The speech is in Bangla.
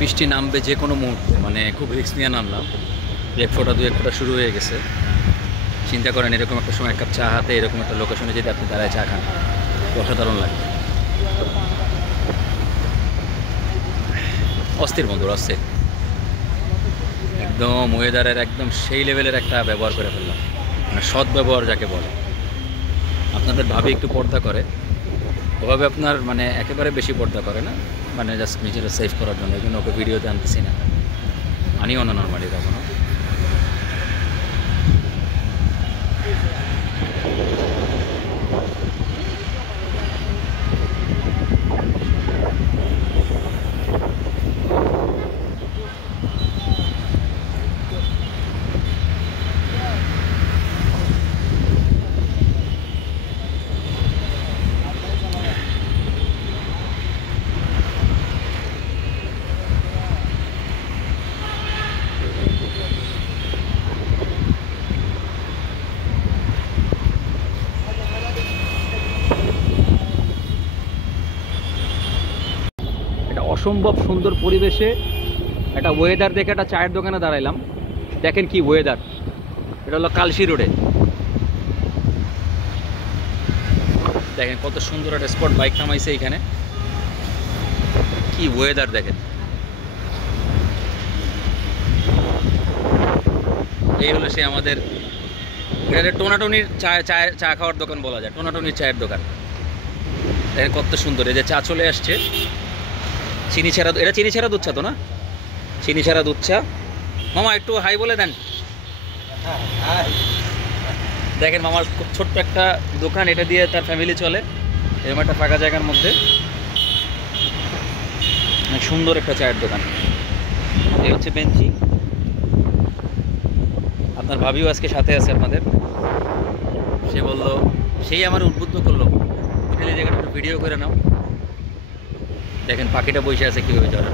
বৃষ্টি নামবে যে কোনো মুহূর্তে, মানে খুব রিস্ক নিয়ে নামলাম। এক ফোঁটা দু এক ফোঁটা শুরু হয়ে গেছে। চিন্তা করেন এরকম একটা সময় এক কাপ চা হাতে এরকম একটা লোকেশনে যদি আপনি দাঁড়ায় চা খান, অসাধারণ লাগবে। অস্থির বন্ধুরা, অস্থির একদম। ওয়েদারের একদম সেই লেভেলের একটা ব্যবহার করে ফেললাম, মানে সৎ ব্যবহার যাকে বলে। আপনাদের ভাবি একটু পর্দা করে, ওভাবে আপনার মানে একেবারে বেশি পর্দা করে না, মানে জাস্ট নিজেরা সেভ করার জন্য। এই জন্য ওকে ভিডিওতে আনতেছি না, আনিও না নর্মালি কখনো। অসম্ভব সুন্দর পরিবেশে একটা ওয়েদার দেখে একটা চায়ের দোকানে দাঁড়াইলাম। দেখেন কি ওয়েদার, এটা হলো কালশি রোডে। দেখেন কত সুন্দর একটা স্পট, বাইক থামাইছে এখানে। কি ওয়েদার দেখেন। এই হলো সে আমাদের, এটা টোনাটনির চা খাওয়ার দোকান বলা যায়, টোনাটনির চায়ের দোকান। দেখেন কত সুন্দর। এই যে চা চলে আসছে, চিনি ছাড়া। এটা চিনি ছাড়া দুধ চা তো না? চিনি ছাড়া দুধ চা। মামা একটু হাই বলে দেন। দেখেন মামার খুব ছোট্ট একটা দোকান, এটা দিয়ে তার ফ্যামিলি চলে এরকম একটা ফাঁকা জায়গার মধ্যে। সুন্দর একটা চায়ের দোকান। এই হচ্ছে বেঞ্চি। আপনার ভাবিও আজকে সাথে আছে আপনাদের। সে বললো, সেই আমার উদ্বুদ্ধ করলো, এই জায়গাটা একটু ভিডিও করে নাও। দেখেন পাখিটা বসে আছে কীভাবে চড়া।